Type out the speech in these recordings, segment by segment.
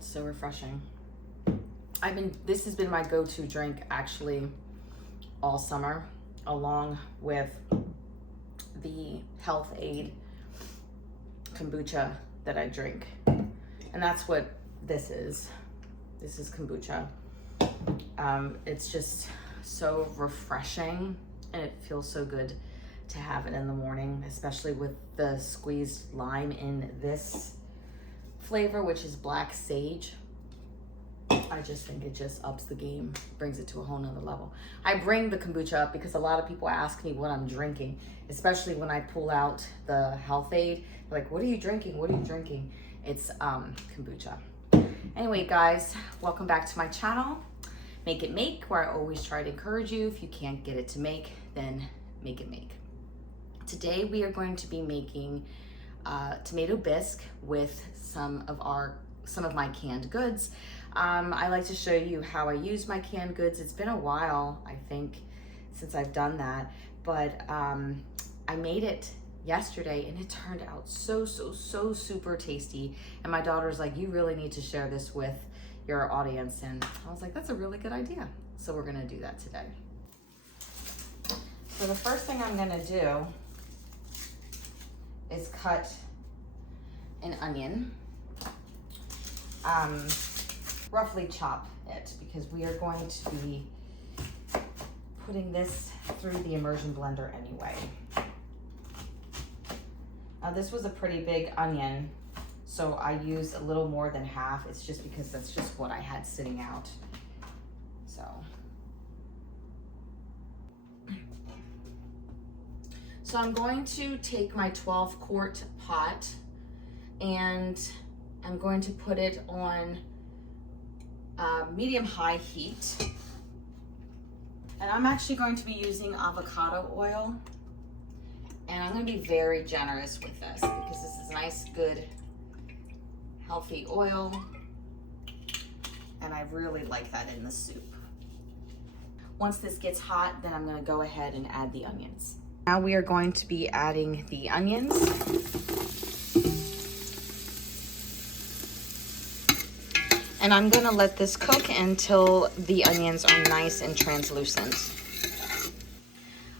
It's so refreshing. This has been my go-to drink actually all summer, along with the Health-Ade kombucha that I drink. And that's what this is. This is kombucha. It's just so refreshing, and it feels so good to have it in the morning, especially with the squeezed lime in this flavor, which is black sage. I just think it just ups the game, brings it to a whole nother level. I bring the kombucha up because a lot of people ask me what I'm drinking, especially when I pull out the Health-Ade. They're like, what are you drinking? What are you drinking? It's kombucha. Anyway, guys, welcome back to my channel, Make It Make, where I always try to encourage you. If you can't get it to make, then make it make. Today we are going to be making tomato bisque with some of my canned goods. I like to show you how I use my canned goods. It's been a while, I think, since I've done that, but I made it yesterday and it turned out so super tasty. And my daughter's like, you really need to share this with your audience. And I was like, that's a really good idea. So we're gonna do that today. So the first thing I'm gonna do is cut an onion. Roughly chop it because we are going to be putting this through the immersion blender anyway. Now this was a pretty big onion, so I used a little more than half. It's just because that's just what I had sitting out. So I'm going to take my 12-quart pot and I'm going to put it on medium-high heat. And I'm actually going to be using avocado oil. And I'm going to be very generous with this because this is nice, good, healthy oil. And I really like that in the soup. Once this gets hot, then I'm going to go ahead and add the onions. Now we are going to be adding the onions. And I'm gonna let this cook until the onions are nice and translucent.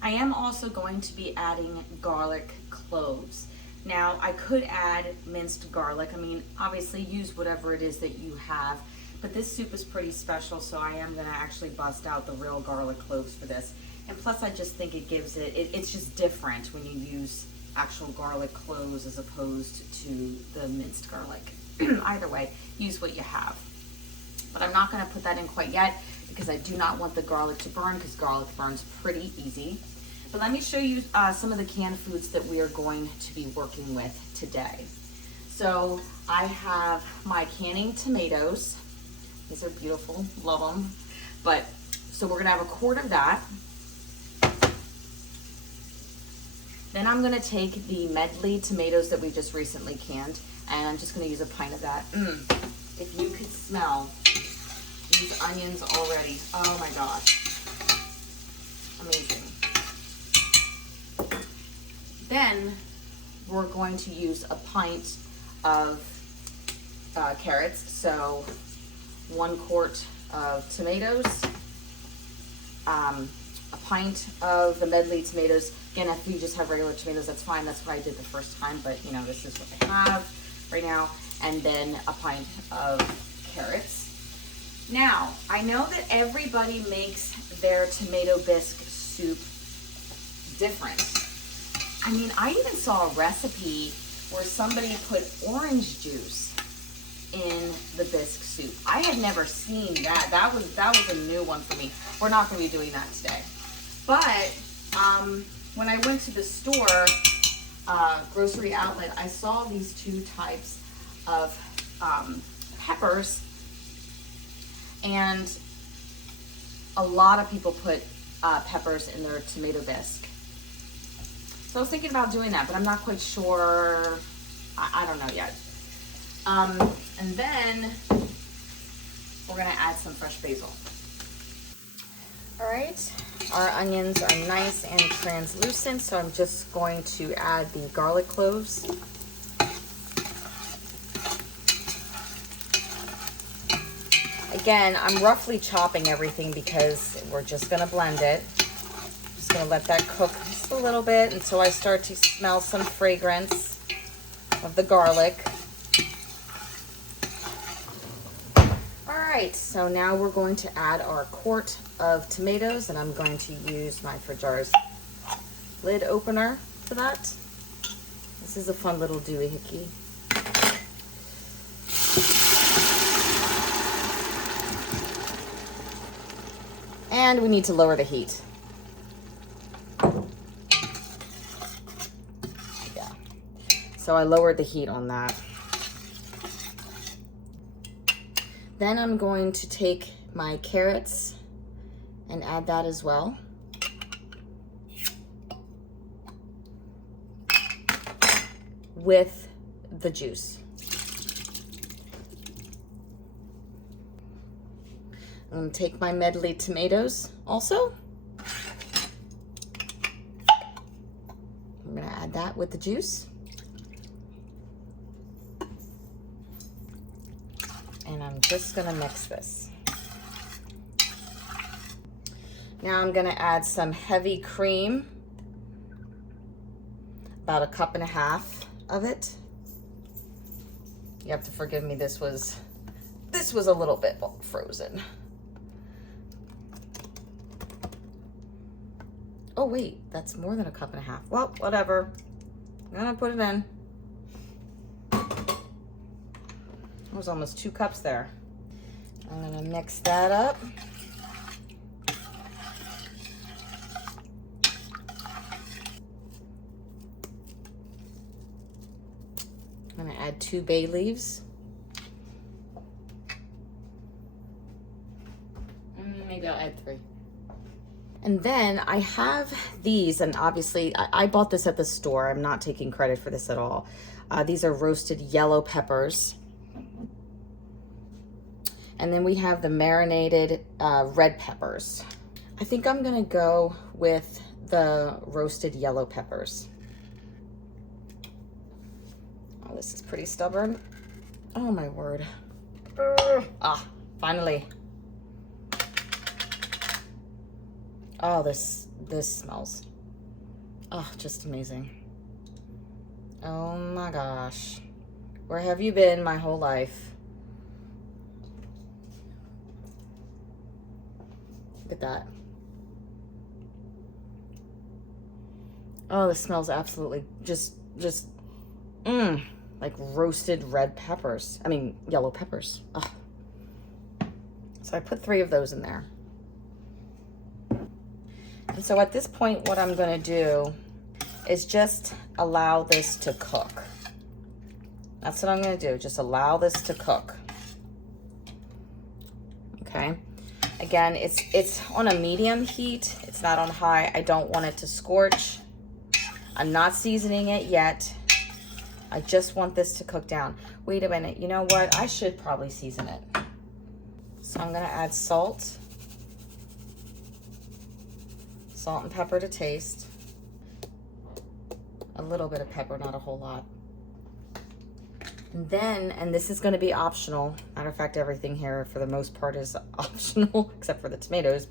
I am also going to be adding garlic cloves. Now I could add minced garlic. I mean, obviously use whatever it is that you have, but this soup is pretty special, so I am gonna actually bust out the real garlic cloves for this. And plus I just think it gives it's just different when you use actual garlic cloves as opposed to the minced garlic. Either way, use what you have. But I'm not gonna put that in quite yet because I do not want the garlic to burn, because garlic burns pretty easy. But let me show you some of the canned foods that we are going to be working with today. So I have my canning tomatoes. These are beautiful, love them. So we're gonna have a quart of that. Then I'm gonna take the medley tomatoes that we just recently canned, and I'm just gonna use a pint of that. If you could smell these onions already, oh my gosh, amazing. Then we're going to use a pint of carrots, so 1 quart of tomatoes, a pint of the medley tomatoes. Again, if you just have regular tomatoes, that's fine. That's what I did the first time, but you know, this is what I have right now. And then a pint of carrots. Now, I know that everybody makes their tomato bisque soup different. I mean, I even saw a recipe where somebody put orange juice in the bisque soup. I had never seen that. That was a new one for me. We're not going to be doing that today. But when I went to the store, grocery outlet, I saw these 2 types of peppers, and a lot of people put peppers in their tomato bisque. So I was thinking about doing that, but I'm not quite sure. I don't know yet. And then we're gonna add some fresh basil. All right, our onions are nice and translucent, so I'm just going to add the garlic cloves. Again, I'm roughly chopping everything because we're just gonna blend it. Just gonna let that cook just a little bit until I start to smell some fragrance of the garlic. All right, so now we're going to add our quart of tomatoes, and I'm going to use my fridge jar's lid opener for that. This is a fun little doohickey. And we need to lower the heat. Yeah. So I lowered the heat on that. Then I'm going to take my carrots and add that as well. With the juice. I'm going to take my medley tomatoes also. I'm going to add that with the juice. And I'm just going to mix this. Now I'm going to add some heavy cream, about 1.5 cups of it. You have to forgive me, this was a little bit frozen. Oh wait, that's more than 1.5 cups. Well, whatever. I'm gonna put it in. It was almost 2 cups there. I'm gonna mix that up. I'm gonna add 2 bay leaves. Maybe I'll add 3. And then I have these, and obviously I bought this at the store. I'm not taking credit for this at all. These are roasted yellow peppers. And then we have the marinated red peppers. I think I'm gonna go with the roasted yellow peppers. Oh, this is pretty stubborn. Oh my word. Finally. Oh, this smells, just amazing. Oh my gosh. Where have you been my whole life? Look at that. Oh, this smells absolutely just like roasted red peppers. I mean, yellow peppers. Oh. So I put 3 of those in there. And so at this point, what I'm going to do is just allow this to cook. That's what I'm going to do. Just allow this to cook. Okay. Again, it's on a medium heat. It's not on high. I don't want it to scorch. I'm not seasoning it yet. I just want this to cook down. Wait a minute. You know what? I should probably season it. So I'm going to add salt. Salt and pepper to taste. A little bit of pepper, not a whole lot. And then, and this is going to be optional. Matter of fact, everything here for the most part is optional, except for the tomatoes.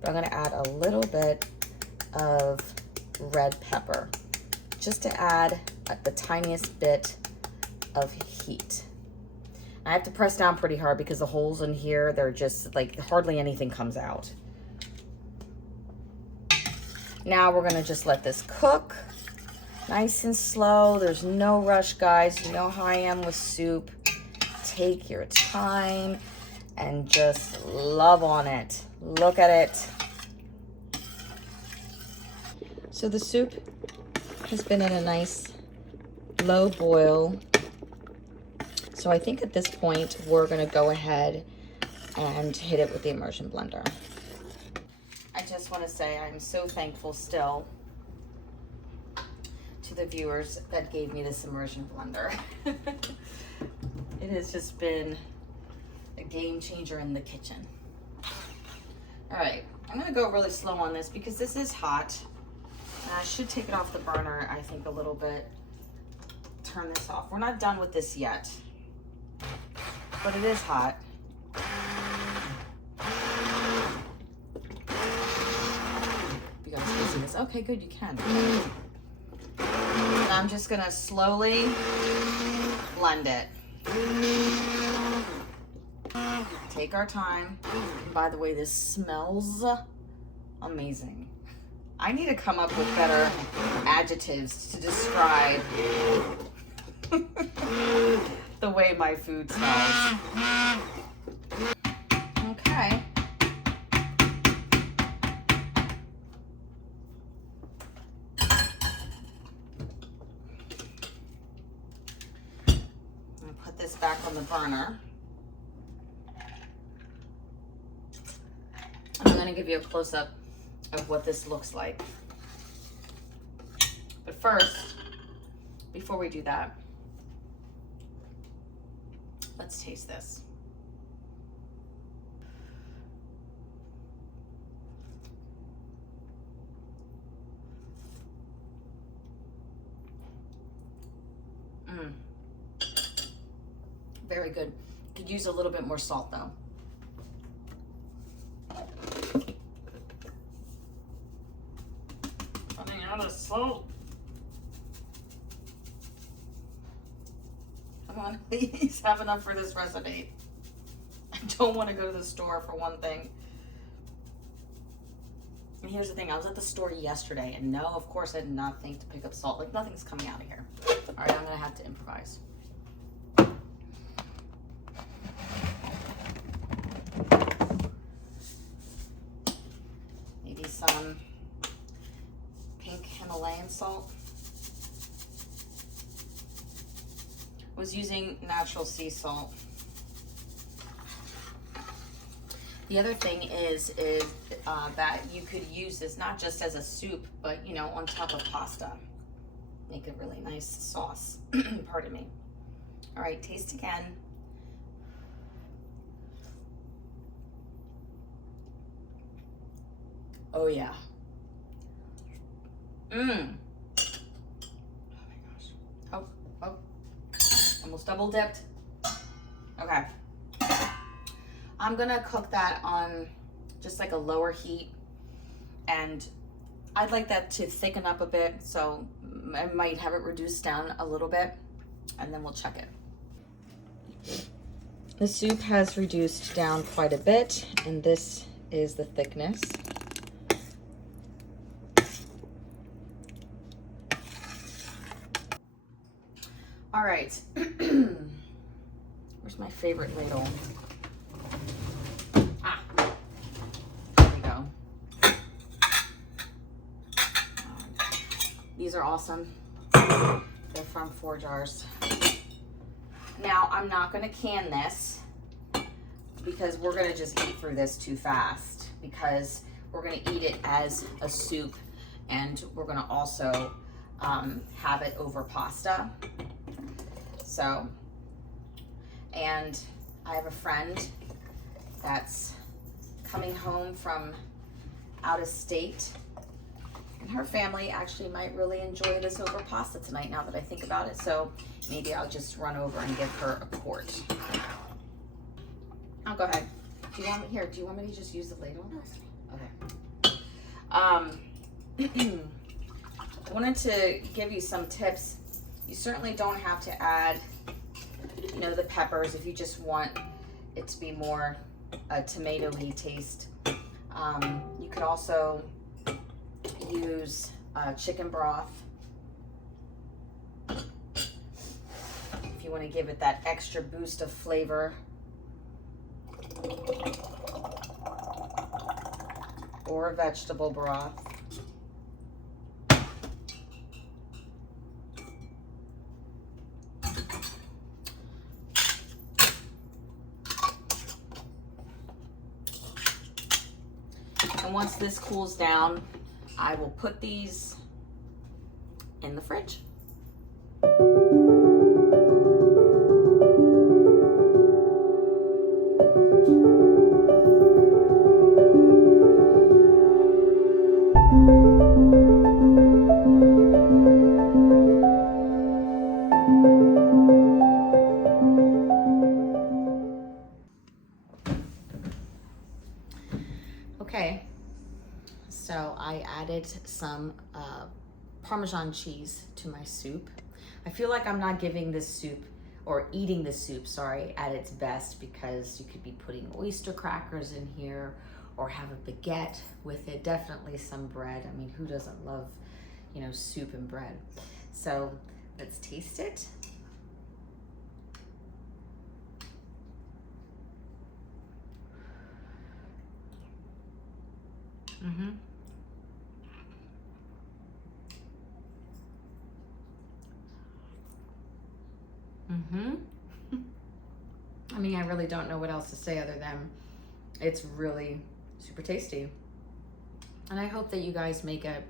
But I'm going to add a little bit of red pepper, just to add the tiniest bit of heat. I have to press down pretty hard because the holes in here, they're just like hardly anything comes out. Now we're gonna just let this cook nice and slow. There's no rush, guys. You know how I am with soup. Take your time and just love on it. Look at it. So the soup has been in a nice low boil. So I think at this point, we're gonna go ahead and hit it with the immersion blender. I just want to say I'm so thankful still to the viewers that gave me this immersion blender. It has just been a game changer in the kitchen. All right, I'm going to go really slow on this because this is hot. And I should take it off the burner, I think, a little bit. Turn this off. We're not done with this yet, but it is hot. Okay, good, you can. And I'm just gonna slowly blend it. Take our time. And by the way, this smells amazing. I need to come up with better adjectives to describe the way my food smells. Okay. I'm gonna put this back on the burner. I'm gonna give you a close-up of what this looks like. But first, before we do that, let's taste this. Very good. Could use a little bit more salt though. Running out of salt. Come on, please have enough for this recipe. I don't want to go to the store for one thing. And here's the thing, I was at the store yesterday and no, of course I did not think to pick up salt. Like nothing's coming out of here. All right, I'm gonna have to improvise. Maybe some pink Himalayan salt. I was using natural sea salt. The other thing is that you could use this not just as a soup, but you know, on top of pasta. Make a really nice sauce. Pardon me. All right, taste again. Oh yeah. Oh my gosh. Oh. Almost double dipped. Okay. I'm gonna cook that on just like a lower heat, and I'd like that to thicken up a bit, so I might have it reduced down a little bit, and then we'll check it. The soup has reduced down quite a bit, and this is the thickness. All right, where's my favorite ladle? There we go. These are awesome. They're from 4 Jars. Now, I'm not gonna can this because we're gonna just eat through this too fast, because we're gonna eat it as a soup, and we're gonna also have it over pasta. So, and I have a friend that's coming home from out of state, and her family actually might really enjoy this over pasta tonight, now that I think about it. So maybe I'll just run over and give her a quart. Oh, go ahead. Do you want me to just use the ladle? Okay. I wanted to give you some tips. You certainly don't have to add, you know, the peppers if you just want it to be more a tomato-y taste. You could also use chicken broth if you want to give it that extra boost of flavor, or a vegetable broth. And once this cools down, I will put these in the fridge. So I added some Parmesan cheese to my soup. I feel like I'm not giving this soup, or eating the soup, sorry, at its best, because you could be putting oyster crackers in here or have a baguette with it. Definitely some bread. I mean, who doesn't love, you know, soup and bread? So let's taste it. Mm-hmm. Mm-hmm. I mean, I really don't know what else to say other than it's really super tasty. And I hope that you guys make it.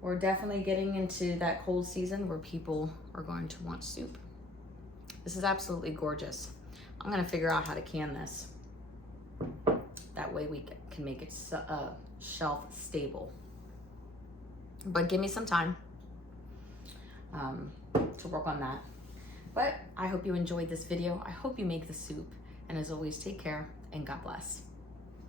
We're definitely getting into that cold season where people are going to want soup. This is absolutely gorgeous. I'm gonna figure out how to can this. That way we can make it shelf stable. But give me some time to work on that. But I hope you enjoyed this video. I hope you make the soup. And as always, take care and God bless.